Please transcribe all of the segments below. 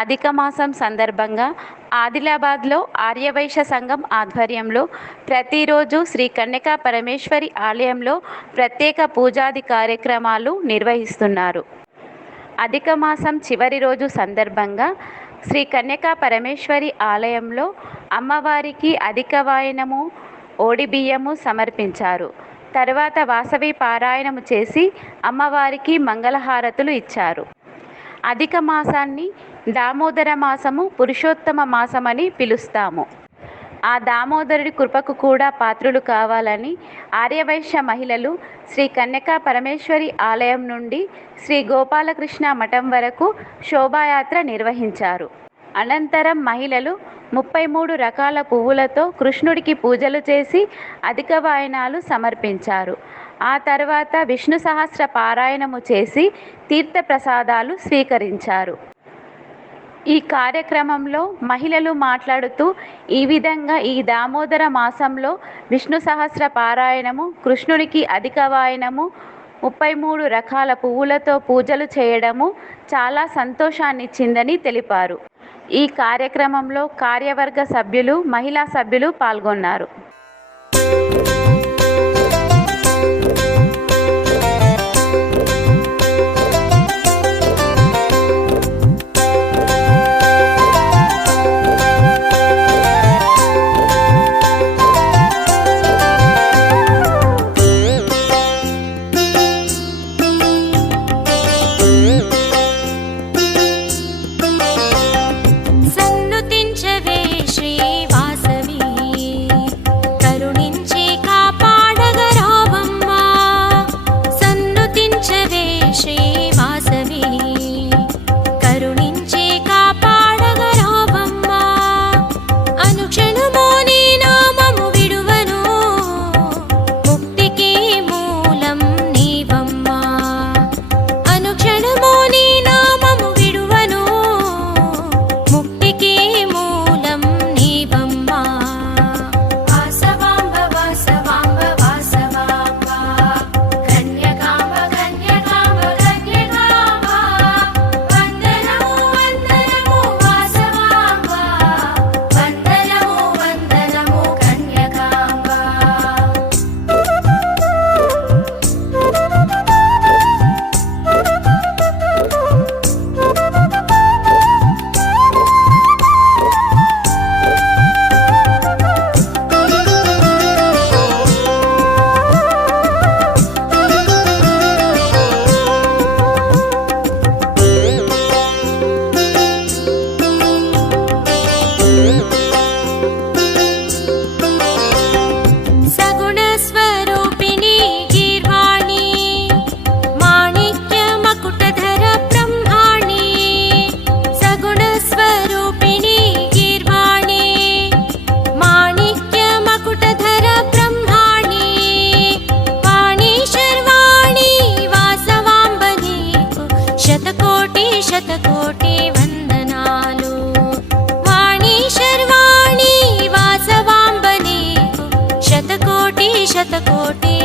అధిక మాసం సందర్భంగా ఆదిలాబాద్లో ఆర్యవైశ్య సంఘం ఆధ్వర్యంలో ప్రతిరోజు శ్రీ కన్యకా పరమేశ్వరి ఆలయంలో ప్రత్యేక పూజాది కార్యక్రమాలు నిర్వహిస్తున్నారు. అధిక మాసం చివరి రోజు సందర్భంగా శ్రీ కన్యకా పరమేశ్వరి ఆలయంలో అమ్మవారికి అధిక వాయనము ఓడి బియ్యము సమర్పించారు. తర్వాత వాసవి పారాయణము చేసి అమ్మవారికి మంగళహారతులు ఇచ్చారు. అధిక మాసాన్ని దామోదర మాసము పురుషోత్తమ మాసమని పిలుస్తాము. ఆ దామోదరుడి కృపకు కూడా పాత్రులు కావాలని ఆర్యవైశ్య మహిళలు శ్రీ కన్యకా పరమేశ్వరి ఆలయం నుండి శ్రీ గోపాలకృష్ణ మఠం వరకు శోభాయాత్ర నిర్వహించారు. అనంతరం మహిళలు ముప్పై మూడు రకాల పువ్వులతో కృష్ణుడికి పూజలు చేసి అధిక వాయనాలు సమర్పించారు. ఆ తర్వాత విష్ణు సహస్ర పారాయణము చేసి తీర్థప్రసాదాలు స్వీకరించారు. ఈ కార్యక్రమంలో మహిళలు మాట్లాడుతూ ఈ విధంగా ఈ దామోదర మాసంలో విష్ణు సహస్ర పారాయణము కృష్ణునికి అధిక వాయనము ముప్పై మూడు రకాల పువ్వులతో పూజలు చేయడము చాలా సంతోషాన్నిచ్చిందని తెలిపారు. ఈ కార్యక్రమంలో కార్యవర్గ సభ్యులు మహిళా సభ్యులు పాల్గొన్నారు. शतकोटि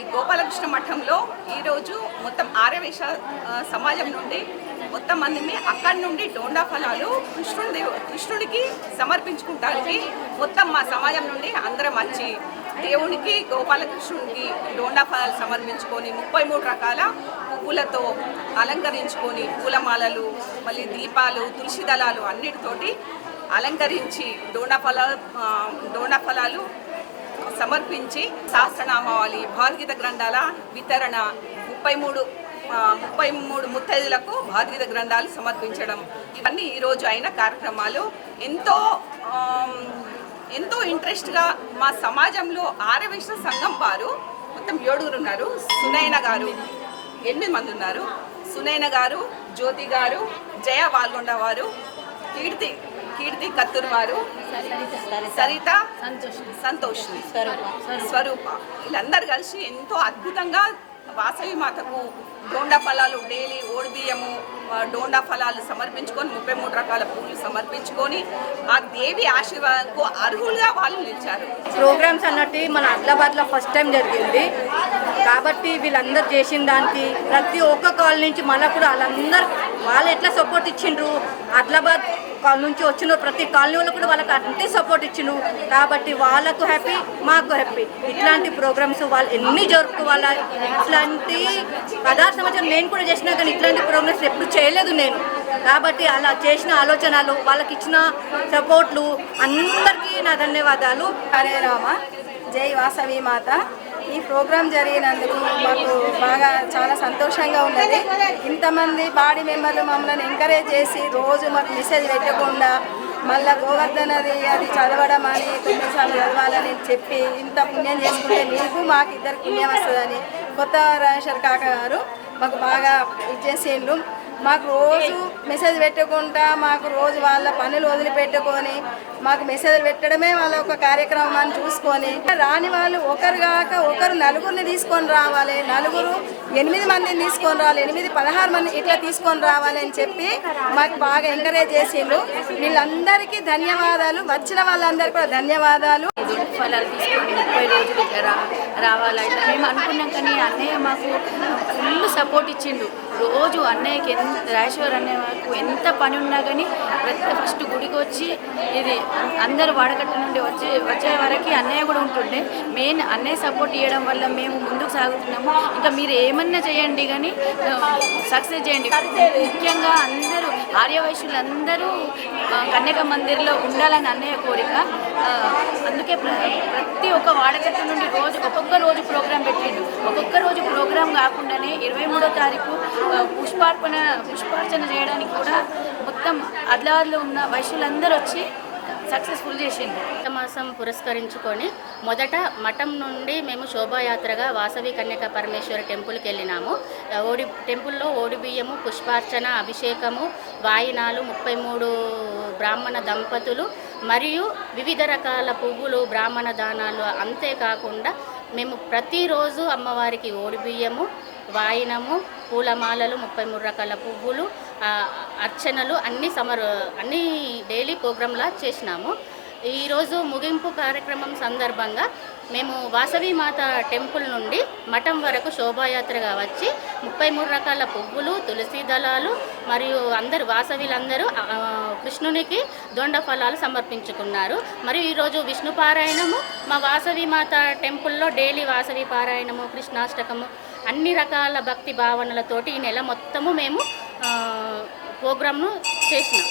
ఈ గోపాలకృష్ణ మఠంలో ఈరోజు మొత్తం ఆర్యవేశ సమాజం నుండి మొత్తం మందిని అక్కడి నుండి డోండా ఫలాలు కృష్ణుడి దేవు- కృష్ణుడికి సమర్పించుకుంటానికి మొత్తం మా సమాజం నుండి అందరం వచ్చి దేవునికి గోపాలకృష్ణుడికి డోండా ఫలాలు సమర్పించుకొని ముప్పై మూడు రకాల పువ్వులతో అలంకరించుకొని పూలమాలలు మళ్ళీ దీపాలు తులసి దళాలు అన్నిటితోటి అలంకరించి డోండా ఫల డోండా ఫలాలు సమర్పించి శాస్త్రనామావళి భగవద్గీత గ్రంథాల వితరణ ముప్పై మూడు ముప్పై మూడు ముత్తైదులకు భగవద్గీత గ్రంథాలు సమర్పించడం. ఇవన్నీ ఈరోజు అయిన కార్యక్రమాలు. ఎంతో ఎంతో ఇంట్రెస్ట్గా మా సమాజంలో ఆర్యవైశ్య సంఘం వారు మొత్తం ఏడుగురు ఉన్నారు. సునైన గారు ఎనిమిది మంది ఉన్నారు. సునైన గారు జ్యోతి గారు జయ వాల్గొండ వారు కీర్తి కీర్తి కత్తూర్ వారు సరిత సంతోష్ స్వరూప. వీళ్ళందరూ కలిసి ఎంతో అద్భుతంగా వాసవి మాతకు డోండా ఫలాలు డైలీ ఓడిబియ్యము డోండా ఫలాలు సమర్పించుకొని ముప్పై మూడు రకాల పూలు సమర్పించుకొని ఆ దేవి ఆశీర్వాదకు అర్హులుగా వాళ్ళు నిలిచారు. ప్రోగ్రామ్స్ అన్నట్టు మన ఆదిలాబాద్లో ఫస్ట్ టైం జరిగింది. కాబట్టి వీళ్ళందరూ చేసిన దానికి ప్రతి ఒక్క కాల్ నుంచి మళ్ళీ కూడా వాళ్ళందరూ వాళ్ళు ఎట్లా సపోర్ట్ ఇచ్చిండ్రు? ఆదిలాబాద్ నుంచి వచ్చిన ప్రతి కాలనీలో కూడా వాళ్ళకి అంతే సపోర్ట్ ఇచ్చిను. కాబట్టి వాళ్ళకు హ్యాపీ మాకు హ్యాపీ ఇట్లాంటి ప్రోగ్రామ్స్ వాళ్ళు ఎన్ని జరుపుకోవాలా ఇట్లాంటి పదార్థ సంవత్సరం నేను కూడా చేసినా కానీ ఇట్లాంటి ప్రోగ్రామ్స్ ఎప్పుడు చేయలేదు నేను. కాబట్టి అలా చేసిన ఆలోచనలు వాళ్ళకి ఇచ్చిన సపోర్ట్లు అందరికీ నా ధన్యవాదాలు. హరే రామ. జై వాసవి మాత. ఈ ప్రోగ్రాం జరిగినందుకు మాకు బాగా చాలా సంతోషంగా ఉన్నది. ఇంతమంది బాడీ మెంబర్లు మమ్మల్ని ఎంకరేజ్ చేసి రోజు మాకు మెసేజ్ పెట్టకుండా మళ్ళా గోవర్ధనది అది చదవడం అని తొమ్మిది సార్లు చదవాలని చెప్పి ఇంత పుణ్యం చేసుకుంటే మీకు మాకు ఇద్దరు పుణ్యం వస్తుందని కొత్త రాజేశ్వర్ కాక గారు మాకు బాగా ఇచ్చేసిండ్రు మాకు రోజు మెసేజ్ పెట్టకుండా మాకు రోజు వాళ్ళ పనులు వదిలిపెట్టుకొని మాకు మెసేజ్ పెట్టడమే వాళ్ళ ఒక కార్యక్రమాన్ని చూసుకొని. రాని వాళ్ళు ఒకరు కాక ఒకరు నలుగురిని తీసుకొని రావాలి. నలుగురు ఎనిమిది మందిని తీసుకొని రావాలి. ఎనిమిది పదహారు మంది ఇట్లా తీసుకొని రావాలి అని చెప్పి మాకు బాగా ఎంకరేజ్ చేసిండ్రు. వీళ్ళందరికీ ధన్యవాదాలు. వచ్చిన వాళ్ళందరికీ కూడా ధన్యవాదాలు. ఫలాలు తీసుకొని ముప్పై రోజులు రావాలంటే మేము అనుకున్నాం కానీ అన్నయ్య మాకు ఫుల్ సపోర్ట్ ఇచ్చిండు. రోజు అన్నయ్యకి ఎంత రాజేశ్వర్ అన్నయ్యకు ఎంత పని ఉన్నా కానీ ప్రతి ఫస్ట్ గుడికి వచ్చి ఇది అందరూ వాడకట్ట నుండి వచ్చే వచ్చే వరకు అన్నయ్య కూడా ఉంటుండే. మెయిన్ అన్నయ్య సపోర్ట్ ఇవ్వడం వల్ల మేము ముందుకు సాగుతున్నాము. ఇంకా మీరు ఏమన్నా చేయండి కానీ సక్సెస్ చేయండి. ముఖ్యంగా అందరూ ఆర్యవైశ్యులందరూ కన్యక మందిర్లో ఉండాలని అన్నయ్య కోరిక. అందుకే ప్రతి ఒక్క వాడకట్టు నుండి రోజు ఒక్కొక్క రోజు ప్రోగ్రాం పెట్టిండు. ఒక్కొక్క రోజు ప్రోగ్రాం కాకుండానే ఇరవై మూడో తారీఖు పుష్పార్పణ పుష్పార్చన చేయడానికి కూడా మొత్తం ఆదిలాబాద్లో ఉన్న వైశ్యులందరూ వచ్చి సక్సెస్ఫుల్ చేసిండు. మాసం పురస్కరించుకొని మొదట మఠం నుండి మేము శోభాయాత్రగా వాసవి కన్యక పరమేశ్వర టెంపుల్కి వెళ్ళినాము. ఓడి టెంపుల్లో ఓడి బియ్యము పుష్పార్చన అభిషేకము వాయినాలు ముప్పై మూడు బ్రాహ్మణ దంపతులు మరియు వివిధ రకాల పువ్వులు బ్రాహ్మణ దానాలు అంతేకాకుండా మేము ప్రతిరోజు అమ్మవారికి ఓడి బియ్యము వాయినము పూలమాలలు ముప్పై మూడు రకాల పువ్వులు అర్చనలు అన్ని సమర్ అన్ని డైలీ ప్రోగ్రాంలా చేసినాము. ఈరోజు ముగింపు కార్యక్రమం సందర్భంగా మేము వాసవి మాత టెంపుల్ నుండి మఠం వరకు శోభాయాత్రగా వచ్చి ముప్పై మూడు రకాల పువ్వులు తులసి దళాలు మరియు అందరు వాసవిలందరూ కృష్ణునికి దొండ ఫలాలు సమర్పించుకున్నారు. మరియు ఈరోజు విష్ణు పారాయణము మా వాసవి మాత టెంపుల్లో డైలీ వాసవి పారాయణము కృష్ణాష్టకము అన్ని రకాల భక్తి భావనలతోటి ఈ నెల మొత్తము మేము ప్రోగ్రామ్ను చేసినాం.